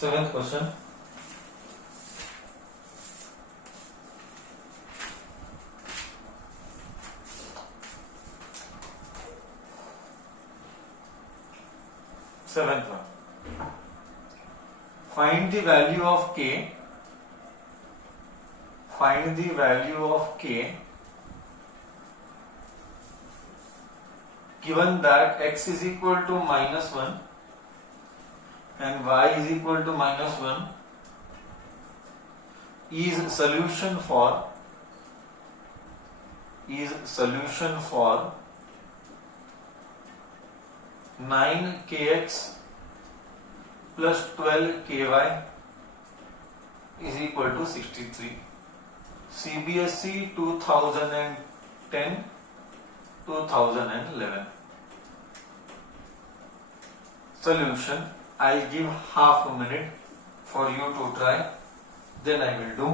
Seventh question. Seventh one. Find the value of k. Find the value of k given that x is equal to -1 and y is equal to -1 is solution for 9kx plus 12ky is equal to 63. CBSE 2010-2011. Solution. I'll give half a minute for you to try, then I will do.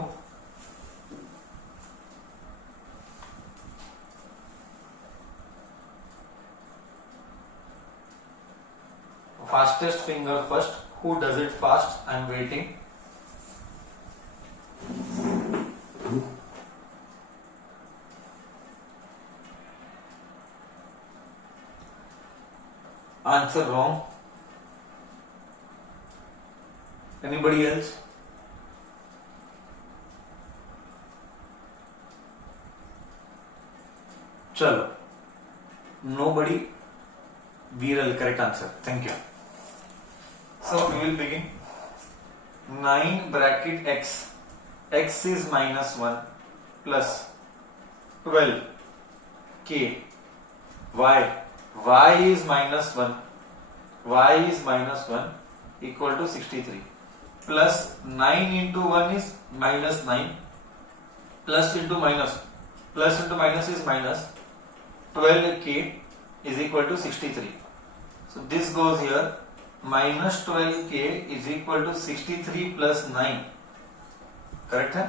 Fastest finger first. Who does it fast? I'm waiting. Answer wrong. Anybody else? Chalo. Nobody. Viral, correct answer. Thank you. So we will begin. 9 bracket x. X is -1 plus 12 k. Y. Y is -1. Y is -1 equal to 63. Plus 9 into 1 is -9. Plus into minus. Plus into minus is minus. 12k is equal to 63. So this goes here. Minus 12k is equal to 63 plus 9. Correct hai?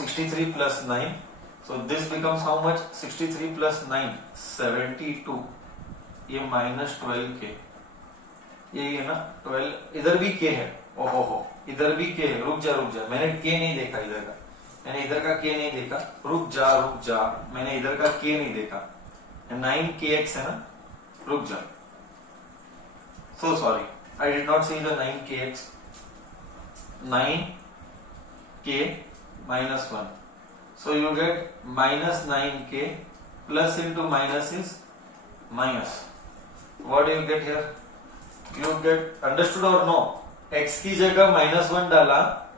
63 plus 9. So this becomes how much? 63 plus 9. 72. ये minus 12k. ये ना 12. इधर भी k है. ओहो इधर भी k है. रुक जा. मैंने k नहीं देखा इधर का. मैंने इधर का k नहीं देखा. रुक जा. मैंने इधर का k नहीं देखा. 9kx है ना. रुक जा. So sorry, I did not see the 9kx. 9k minus 1. So you get minus 9k plus into minus is minus. What do you get here? You get understood or no? X की जगह -1 डाला,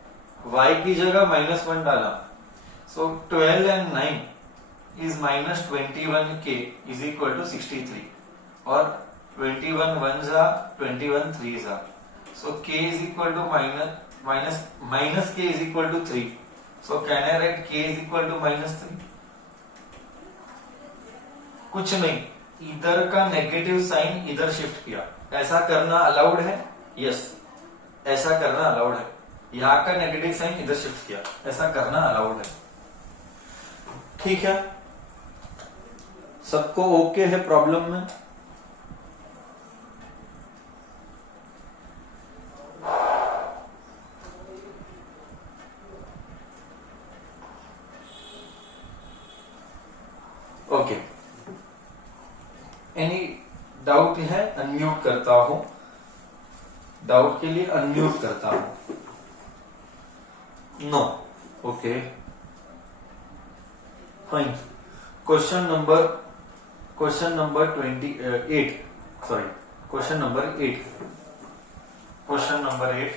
y की जगह -1 डाला. So 12 and 9 is minus 21k is equal to 63. और 21 ones are 21 threes are. So k is equal to minus k is equal to 3. So can I write k is equal to -3? कुछ नहीं, इधर का negative sign इधर shift किया. ऐसा करना allowed है? यस, ऐसा करना अलाउड है. यहाँ का नेगेटिव साइन इधर शिफ्ट किया. ऐसा करना अलाउड है. ठीक है, सबको ओके है प्रॉब्लम में? ओके. एनी डाउट है? अनम्यूट करता हूं. डाउट के लिए अनम्यूट करता हूं. No. Okay fine. Question number 28. Sorry, question number 8. Question number 8.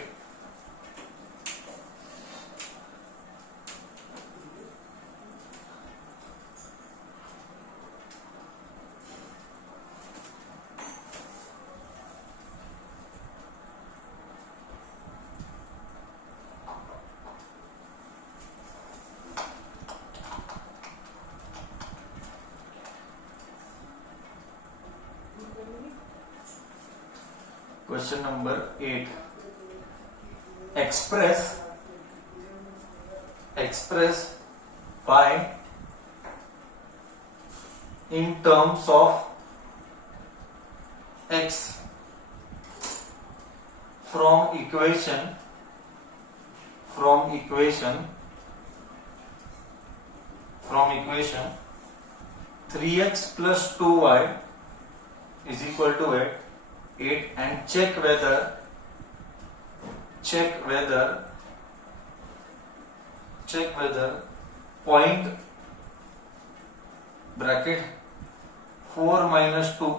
Question number 8. Express by in terms of x from equation 3x plus 2y is equal to 8 and check whether point bracket 4 minus 2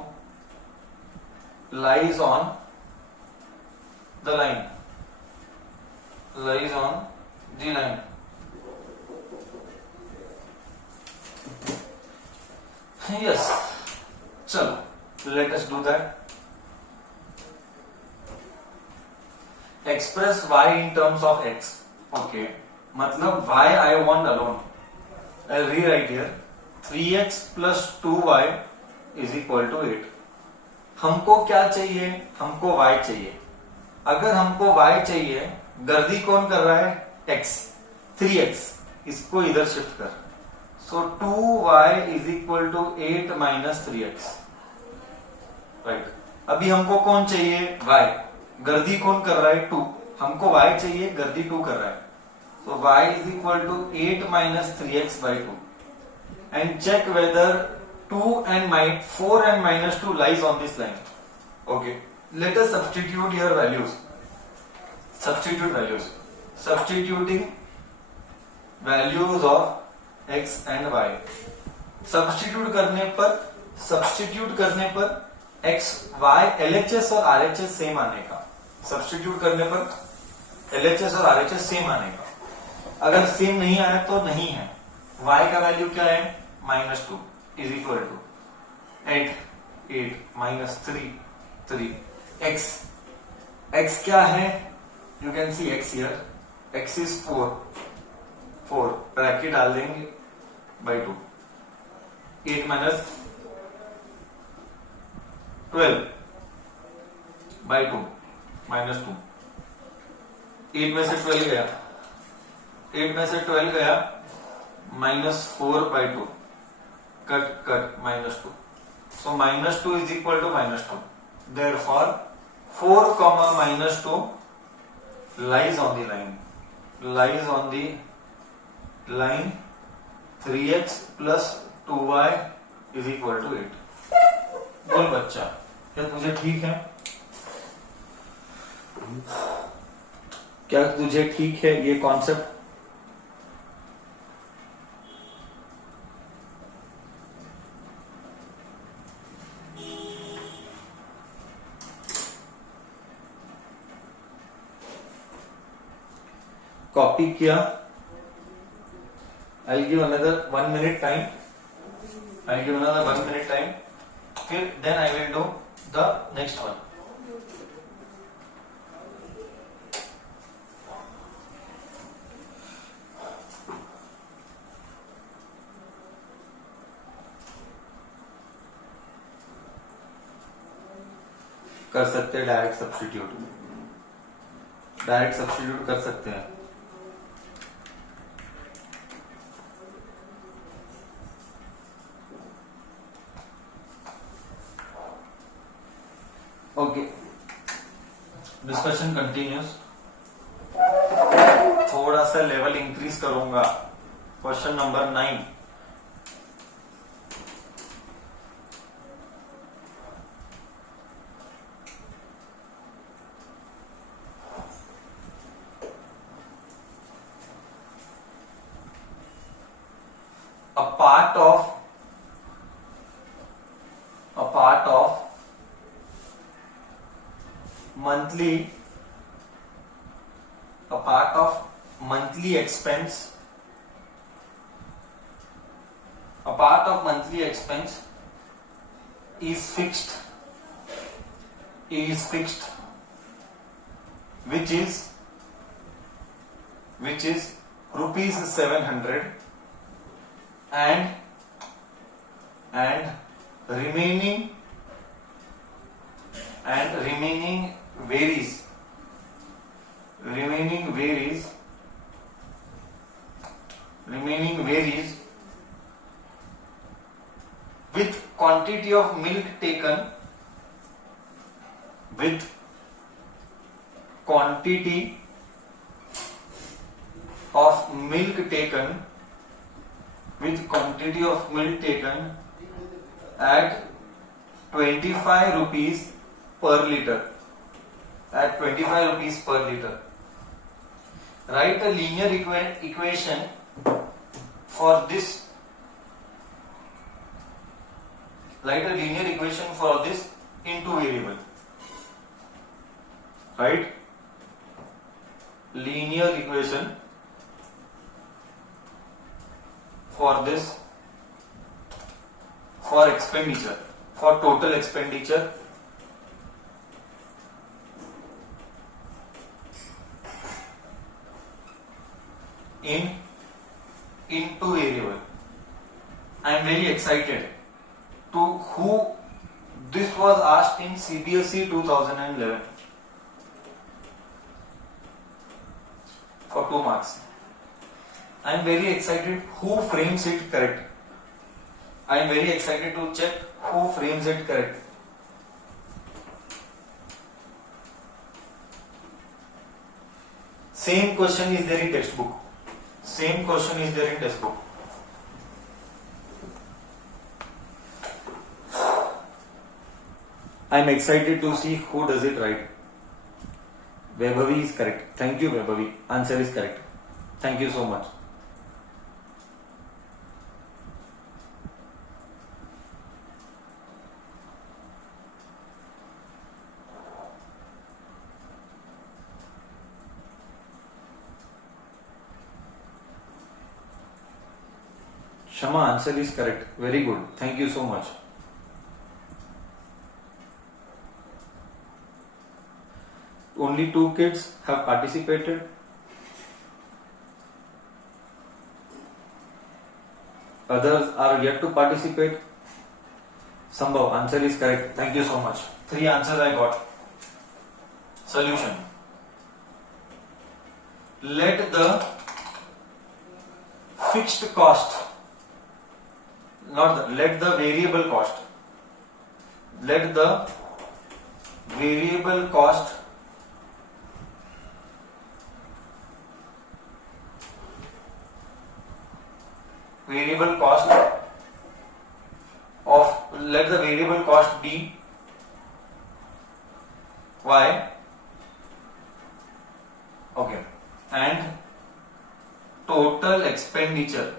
lies on the line. Yes, chalo, let us do that. Express y in terms of x. Okay, मतलब y I want alone. I'll rewrite here 3x plus 2y is equal to 8. हमको क्या चाहिए? हमको y चाहिए. अगर हमको y चाहिए, गर्दी कौन कर रहा है? x, 3x. इसको इधर शिफ्ट कर. So 2y is equal to 8 minus 3x. Right. अभी हमको कौन चाहिए? y. गर्दी कौन कर रहा है? 2. हमको y चाहिए, गर्दी 2 कर रहा है. So y is equal to 8 minus 3x by 2. And check whether 2 and 4 and minus 2 lies on this line. Okay. Let us substitute here values. Substituting values of x and y. Substitute करने पर x, y, LHS और RHS same आने का. Substitute करने पर LHS और RHS same आने का. अगर सेम नहीं आया तो नहीं है. y का वैल्यू क्या है? -2 is equal to 8 minus 3. x क्या है? You can see x here. x is 4 bracket डाल देंगे by 2. 8 minus 12 by 2 minus 2. 8 में से 12 गया -4 by 2. Cut -2. So -2 is equal to -2. Therefore 4 comma -2 lies on the line 3x plus 2y is equal to 8. बोल बच्चा, क्या तुझे ठीक है? क्या तुझे ठीक है ये कॉन्सेप्ट? कॉपी किया? I'll give another 1 minute time. फिर then I will do the next one. कर सकते हैं डायरेक्ट सब्स्टिट्यूट कर सकते हैं. Okay, discussion continuous. थोड़ा सा लेवल इंक्रीज करूंगा. Question number 9. A part of monthly expense is fixed which is rupees 700 and remaining varies with quantity of milk taken quantity of milk taken at 25 rupees per liter. At 25 rupees per liter. Write a linear equation for this. Write a linear equation for this in two variable. Right? Linear equation for this, for expenditure, for total expenditure in two variable. I am very excited to who this was asked in CBSE 2011 for 2 marks. I am very excited who frames it correct. I am very excited to check who frames it correct. Same question is there in textbook. Same question is there in textbook. I am excited to see who does it right. Vaibhavi is correct. Thank you, Vaibhavi. Answer is correct. Thank you so much. Shama, answer is correct. Very good. Thank you so much. Only 2 kids have participated. Others are yet to participate. Sambhav, answer is correct. Thank you so much. 3 answers I got. Solution. Let the fixed cost, let the variable cost. Let the variable cost be y, okay, and total expenditure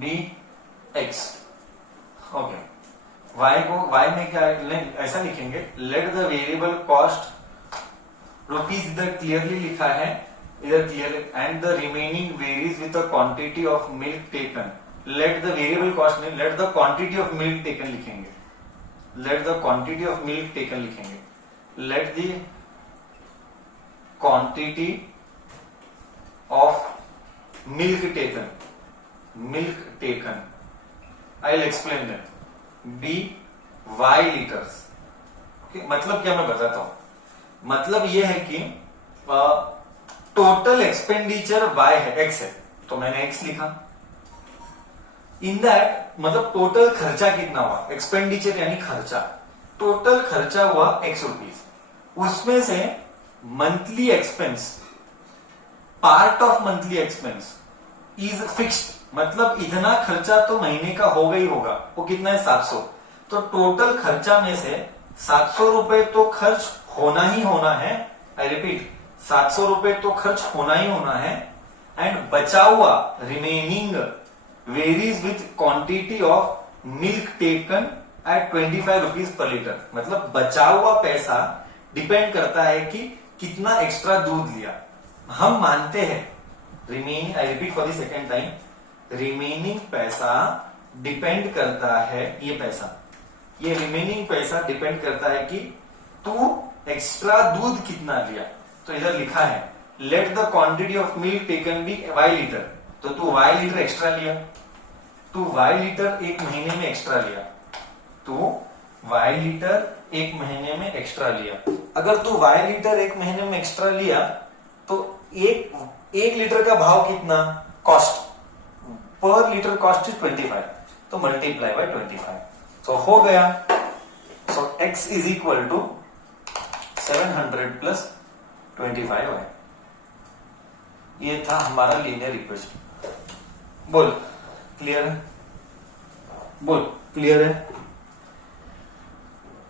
be x. Okay, y में क्या ऐसा लिखेंगे, let the variable cost rupees इधर clearly लिखा है, इधर clear, and the remaining varies with the quantity of milk taken. Let the variable cost में let the quantity of milk taken लिखेंगे. Let the quantity of milk taken लिखेंगे. Let the quantity of milk taken I'll explain them. Be y liters. Okay, मतलब क्या मैं बताता हूं. मतलब ये है कि टोटल एक्सपेंडिचर y है, x है, तो मैंने x लिखा. इन दैट मतलब टोटल खर्चा कितना हुआ, एक्सपेंडिचर यानी खर्चा, टोटल खर्चा हुआ x रुपीज. उसमें से monthly expense, part of monthly expense is fixed, मतलब इतना खर्चा तो महीने का होगा ही होगा. वो कितना है, 700. तो टोटल खर्चा में से 700 रुपए तो खर्च होना ही होना है. आई रिपीट, 700 रुपए तो खर्च होना ही होना है. एंड बचा हुआ remaining varies with quantity of milk taken at 25 rupees per litre. मतलब बचा हुआ पैसा डिपेंड करता है कि कितना एक्स्ट्रा दूध लिया. हम मानते हैं remaining, I repeat for the second time, remaining पैसा डिपेंड करता है, ये रिमेनिंग पैसा डिपेंड करता है कि तू एक्स्ट्रा दूध कितना लिया. तो इधर लिखा है let the quantity of milk taken be y litre. तो तू y लीटर एक्स्ट्रा लिया, तू y लीटर एक महीने में एक्स्ट्रा लिया, तू y लीटर एक महीने में एक्स्ट्रा लिया. अगर तू y लीटर एक महीने में एक्स्ट्रा लिया तो एक लीटर का भाव कितना, cost per litre cost is 25, तो मल्टीप्लाई बाय 25. तो हो गया. So x is equal to 700 plus 25y। ये था हमारा लीनियर इक्वेशन। बोल क्लियर है? बोल क्लियर है?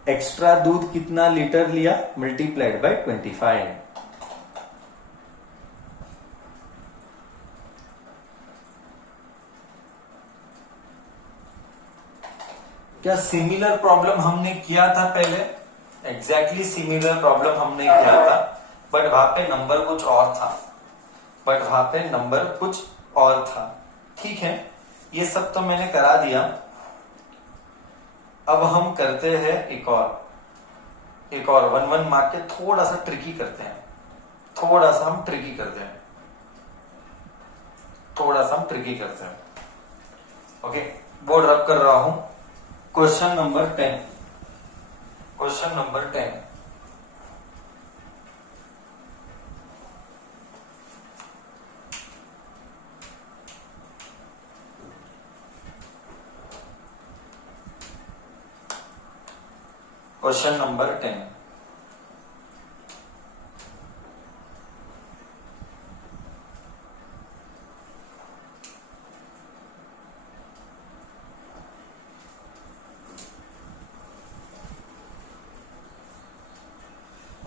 एक्स्ट्रा दूध कितना लीटर लिया मल्टीप्लाइड बाय 25। क्या सिमिलर प्रॉब्लम हमने किया था पहले? एग्जैक्टली सिमिलर प्रॉब्लम हमने किया था, बट वहां पे नंबर कुछ और था। ठीक है, ये सब तो मैंने करा दिया। अब हम करते हैं एक और 1 मार्क के थोड़ा सा ट्रिकी करते हैं। ओके, बोर्ड रब कर रहा हूं। Question number 10। Question number 10। Question number 10।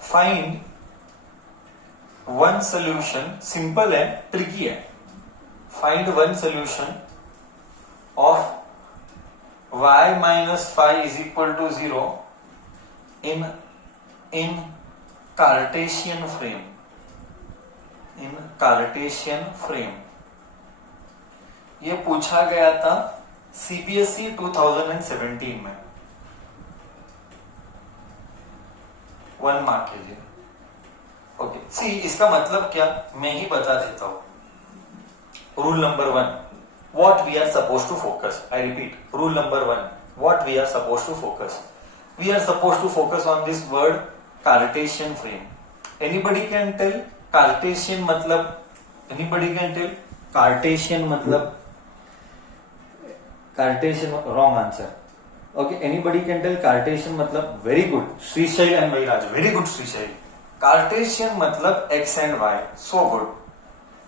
Find one solution, simple है, ट्रिकी है। Find one solution of y minus 5 is equal to 0 in Cartesian frame। ये पूछा गया था CBSE 2017 में। 1 मार्क के लिए। ओके, सी इसका मतलब क्या, मैं ही बता देता हूं। Rule number 1, what we are supposed to focus। I repeat, rule number 1, what we are supposed to focus। We are supposed to focus on this word Cartesian frame। Anybody can tell Cartesian मतलब? Cartesian wrong answer। Okay, anybody can tell Cartesian मतलब? Very good, Srishail and Vairaj, very good Srishail। Cartesian मतलब x and y, so good।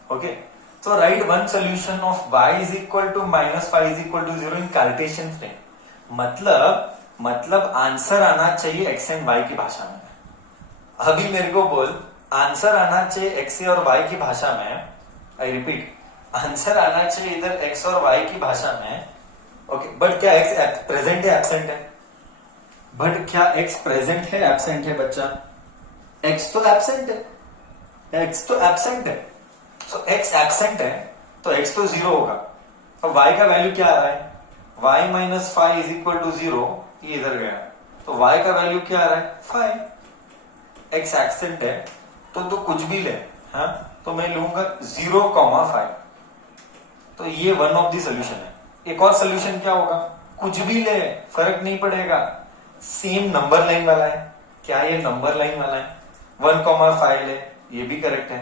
Okay, so write one solution of y is equal to minus 5 is equal to 0 in Cartesian frame। मतलब answer आना चाहिए x and y की भाषा में। अभी मेरे को बोल, आंसर आना चाहिए x और y की भाषा में। आई रिपीट, आंसर आना चाहिए इधर x और y की भाषा में। ओके, बट क्या x प्रेजेंट है एब्सेंट है? एब्सेंट है बच्चा? x तो एब्सेंट है। सो x एब्सेंट है तो x तो 0 होगा। अब y का वैल्यू क्या आ रहा है? y minus 5 is equal to 0, ये इधर गया, तो y का वैल्यू क्या आ रहा है? 5। x एब्सेंट है तो कुछ भी ले, हाँ, तो मैं लूंगा 0,5। तो ये वन ऑफ द सोल्यूशन है। एक और सोल्यूशन क्या होगा? कुछ भी ले, फर्क नहीं पड़ेगा, सेम नंबर लाइन वाला है। क्या ये नंबर लाइन वाला है? 1,5 ले, ये भी करेक्ट है।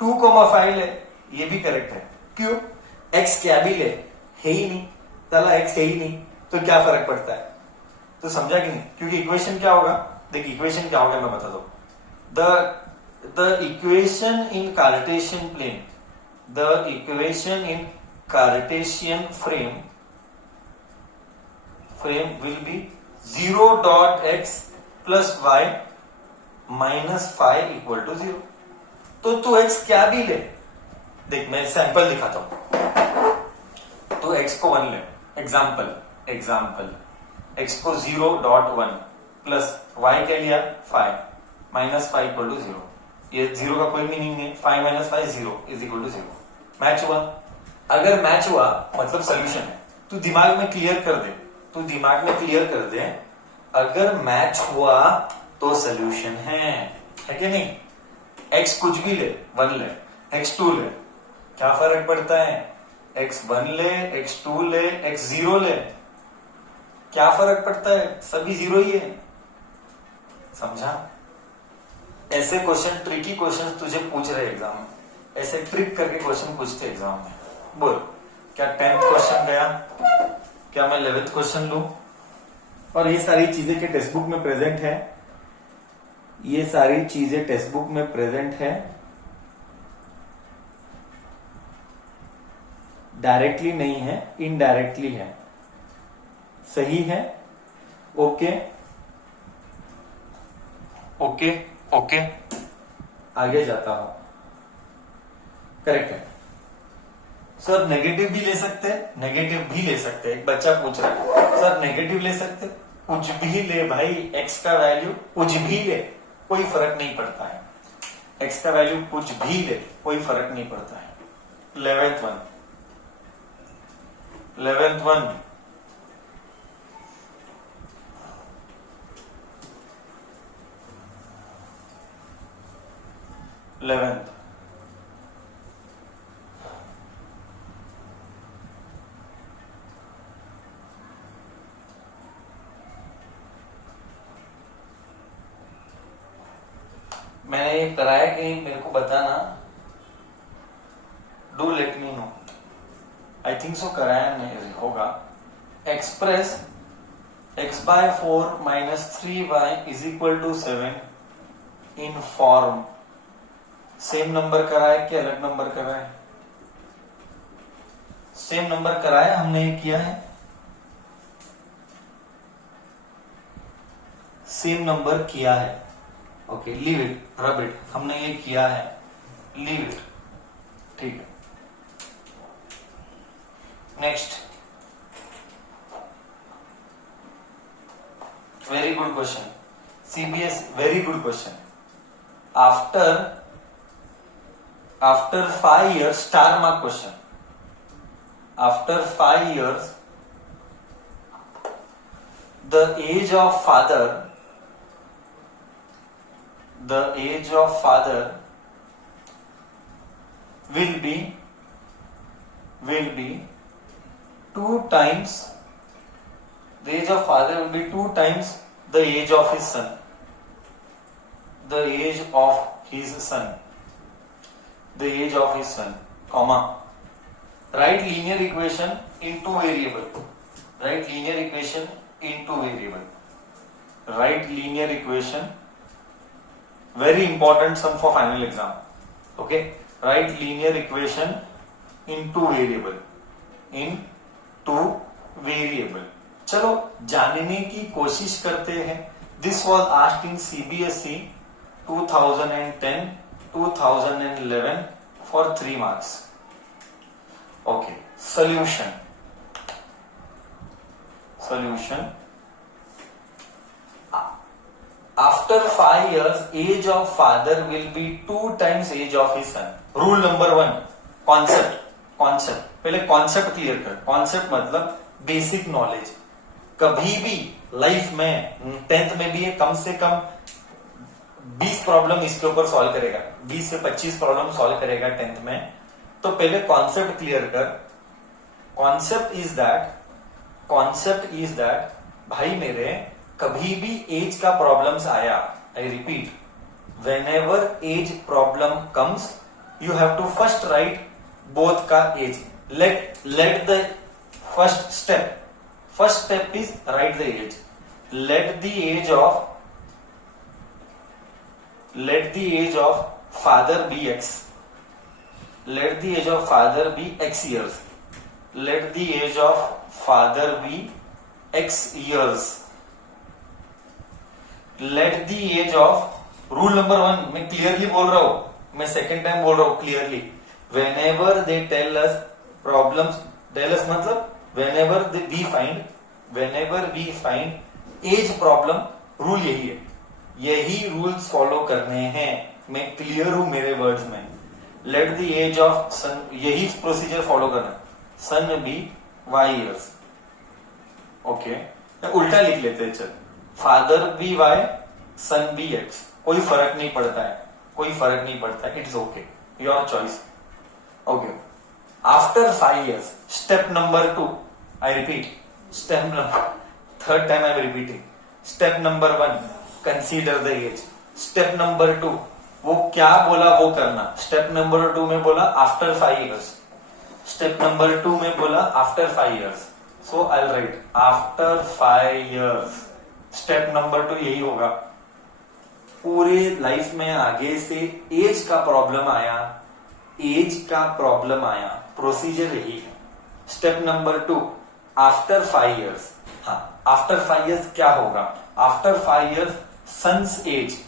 2,5 ले, ये भी करेक्ट है। क्यों? x क्या भी ले, है ही नहीं, चला x है ही नहीं, तो क्या फर्क पड़ता है? तो समझा कि नहीं? क्योंकि इक्वेशन क्या होगा, देख इक्वेशन क्या होगा मैं बता दो। The equation in Cartesian plane, the equation in Cartesian frame will be 0.x plus y minus 5 equal to 0। तो तू x क्या भी ले, देख मैं सैंपल दिखाता हूं। तो x को 1 ले, एग्जाम्पल x को 0.1 प्लस y क्या लिया 5 माइनस 5 इक्वल टू 0। ये 0 का कोई मीनिंग नहीं, 5 minus 5 0 is equal to 0। Match हुआ? अगर मैच हुआ मतलब सोल्यूशन है। तू दिमाग में क्लियर कर दे, अगर मैच हुआ तो सोल्यूशन है कि नहीं? x कुछ भी ले, 1 ले, x 2 ले, क्या फर्क पड़ता है? x 1 ले, x 2 ले, x 0 ले, क्या फर्क पड़ता है? सभी 0 ही है। समझा? ऐसे क्वेश्चन, ट्रिकी क्वेश्चन तुझे पूछ रहे एग्जाम में, ऐसे ट्रिक करके क्वेश्चन पूछते एग्जाम में। बोल, क्या 10th क्वेश्चन गया? क्या मैं 11th क्वेश्चन लू? और ये सारी चीजें के टेक्स्ट बुक में प्रेजेंट है, ये सारी चीजें टेक्स्ट बुक में प्रेजेंट है, डायरेक्टली नहीं है, इनडायरेक्टली है, सही है। ओके ओके ओके, आगे जाता हूं। करेक्ट है सर, नेगेटिव भी ले सकते हैं, नेगेटिव भी ले सकते हैं। एक बच्चा पूछ रहा है सर नेगेटिव ले सकते, कुछ भी ले भाई, एक्स का वैल्यू कुछ भी ले, कोई फर्क नहीं पड़ता है। एक्स का वैल्यू कुछ भी ले, कोई फर्क नहीं पड़ता है। 11th वन, 11th वन, मैंने ये कराया कि मेरे को बताना, do let me know. I think so कराया नहीं होगा। Express x by 4 minus 3y is equal to 7 in form. Same number कराए कि अलग नंबर कराए? सेम नंबर कराए, हमने ये किया है। सेम नंबर किया है। Okay, leave it, rub it, हमने ये किया है, लीव इट, ठीक है। Next, very good question, CBS, very good question. After 5 years, star mark question. After 5 years, the age of father will be 2 times, the age of father will be 2 times the age of his son. The age of his son. The age of his son, comma. Write linear equation in 2 variable. Write linear equation in 2 variable. Write linear equation. Very important sum for final exam. Okay. Write linear equation in 2 variable. In 2 variable. चलो जानने की कोशिश करते हैं। This was asked in CBSE 2010, 2011 for 3 marks. Okay. Solution. After 5 years, age of father will be 2 times age of his son. Rule number 1, concept. पहले concept clear कर। concept मतलब basic knowledge। कभी भी लाइफ में 10th में भी है, कम से कम 20 प्रॉब्लम इसके ऊपर सॉल्व करेगा, 20 से 25 प्रॉब्लम सॉल्व करेगा 10th में। तो पहले कॉन्सेप्ट क्लियर कर। कॉन्सेप्ट इज दैट भाई मेरे, कभी भी एज का प्रॉब्लम्स आया, I repeat, whenever age problem comes, you have to first write both का age. Let the first step is write the age. Let the age of father be x. Let the age of father be x years. Let the age of father be x years. Let the age of, rule number 1, मैं clearly बोल रहा हूं, मैं second time बोल रहा हूं clearly. Whenever they tell us problems, tell us मतलब whenever we find age problem, rule यही है, यही रूल्स फॉलो करने हैं। मैं क्लियर हूं मेरे वर्ड्स में। Let the age of son, यही प्रोसीजर फॉलो करना, son be y years। Okay, उल्टा लिख लेते हैं, चल, father be y, son be x, कोई फर्क नहीं पड़ता है, it's okay, your choice. Okay, after 5 years, step number 2, I repeat, third time I am repeating. Step number 1, consider the age. Step number 2, वो क्या बोला वो करना। स्टेप नंबर 2 में बोला आफ्टर 5 years। स्टेप नंबर 2 में बोला after 5 years। So I write after 5 years. Step number 2 यही होगा. पूरे लाइफ में आगे से एज का प्रॉब्लम आया, प्रोसीजर यही है. Step number 2 after 5 years. हाँ, आफ्टर 5 years क्या होगा? आफ्टर 5 years सन्स एज,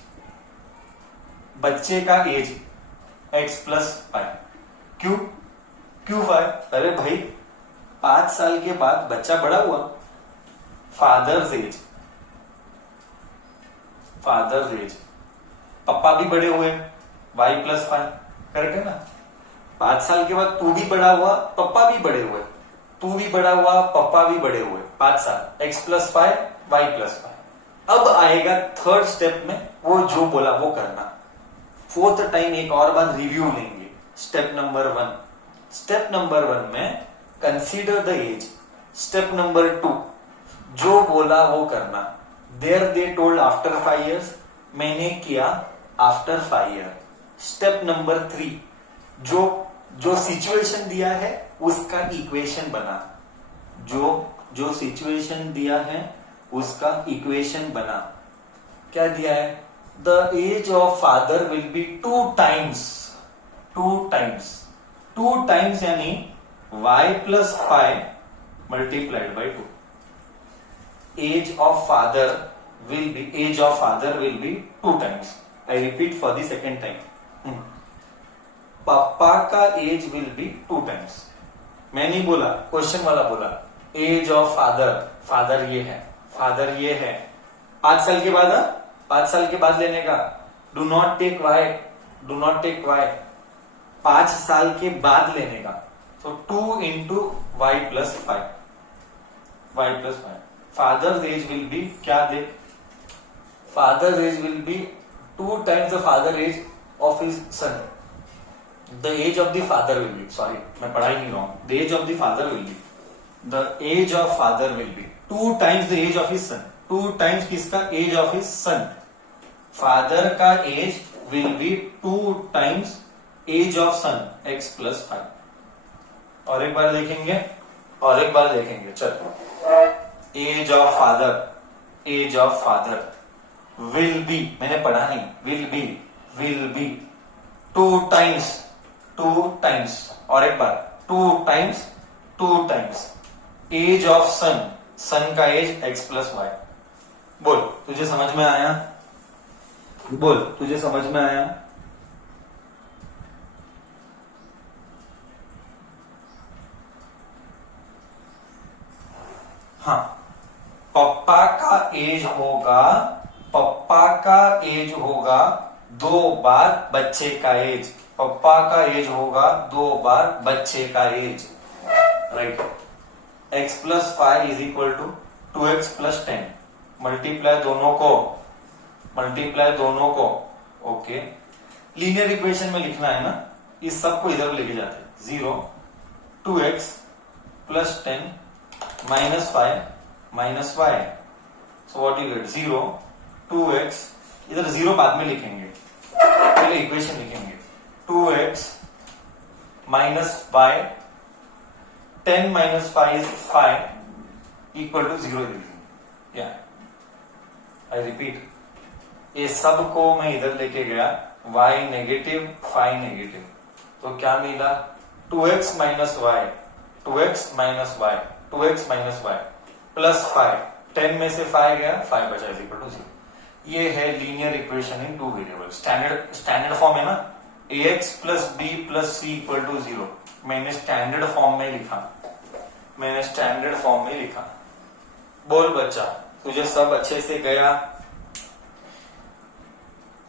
बच्चे का एज x+5. क्यों 5? अरे भाई 5 साल के बाद बच्चा बड़ा हुआ. फादर्स एज, पप्पा भी बड़े हुए, y+5. करेक्ट है ना? 5 साल के बाद तू भी बड़ा हुआ, पप्पा भी बड़े हुए, तू भी बड़ा हुआ, पप्पा भी बड़े हुए. 5 साल, x+5, y+5. अब आएगा थर्ड स्टेप में, वो जो बोला वो करना. फोर्थ टाइम एक और बार रिव्यू लेंगे. स्टेप नंबर 1 में consider the age. Step number 2 जो बोला वो करना. There they told after 5 years, मैंने किया आफ्टर 5 years. स्टेप नंबर 3 जो सिचुएशन दिया है उसका इक्वेशन बना. जो सिचुएशन दिया है उसका इक्वेशन बना. क्या दिया है? The age of father will be 2 times यानी y+5 multiplied by 2. Age of father will be 2 times. I repeat for the second time. पापा का एज विल बी 2 times. मैं नहीं बोला, क्वेश्चन वाला बोला. एज ऑफ फादर ये है. 5 साल के बाद, 5 साल के बाद लेने का. Do not take Y. 5 साल के बाद लेने का. तो 2 into y+5. Father's age will be क्या दे? Father's age will be 2 times the father age of his son. The age of the father will be, sorry मैं पढ़ा ही नहीं रहा हूं. The age of the father will be 2 times the age of his son. 2 times किसका? Age of his son. Father का age will be 2 times age of son, x+5. और एक बार देखेंगे. चलो, age of father will be, मैंने पढ़ा नहीं, will be 2 times. और एक बार 2 times एज ऑफ सन का एज x+y. बोल, तुझे समझ में आया? हाँ, पप्पा का एज होगा 2 बार बच्चे का age. Right. x+5 is equal to 2x+10. Multiply दोनों को. ओके, लीनियर इक्वेशन में लिखना है ना, इस सब को इधर लेके जाते हैं. 0 2x+10 -5 -y. So what you get? 0 2x, इधर 0 बाद में लिखेंगे, पहले इक्वेशन लिखेंगे. 2x -y 10 - 5 is 5 equal to 0 लिखेंगे. या आई रिपीट, ये सब को मैं इधर लेके गया, y नेगेटिव 5 नेगेटिव, तो क्या मिला? 2x -y plus 5. 10 में से 5 गया, 5 बचा, इज इक्वल टू 0. ये है linear equation in 2 variable. Standard form है ना, ax + b + c = 0. मैंने स्टैंडर्ड फॉर्म में लिखा. बोल बच्चा, तुझे सब अच्छे से गया?